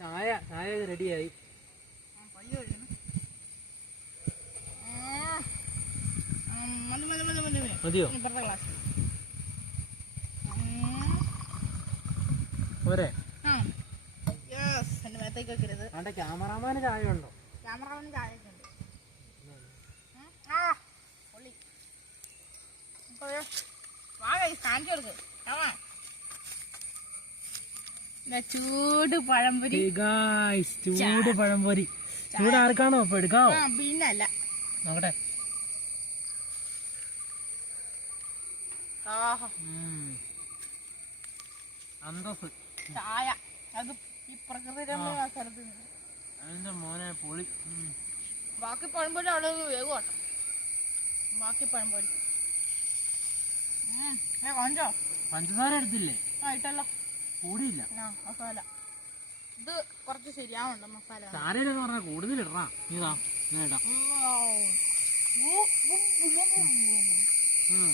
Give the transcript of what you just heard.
ചായ ചായ റെഡിയായി. മതിയോ. പോരെ. അവിടെ ക്യാമറാമാന് ചായ ഉണ്ടോ ക്യാമറമാൻ ചായ ഉണ്ട് വാ കാണിച്ചു കൊടുക്കും. ചൂട് പഴംപൊരി. ചൂട് പഴംപൊരി. ചൂട് ആർക്കാണോ ഇപ്പൊ എടുക്കാവോ? ആ പിന്നല്ല. നോക്കട്ടെ. ആഹാ. ഉം. അന്തസ് ചായ. അത് ഈ പ്രകൃതി. അതിന്റെ മോനെ പൊളി. ബാക്കി പഴംപൊരി അവിടെ ബാക്കി പഴംപൊരി. പഞ്ചസാര എടുത്തില്ലേ? ആ ഇട്ടല്ലോ. കൂടിയില്ല. മസാല. ഇത് കുറച്ച് ശരിയാവുണ്ട് മസാല. സാരയില്ലെന്ന് പറഞ്ഞാൽ കൂടുതൽ ഇടറാ ഉം. ഉം.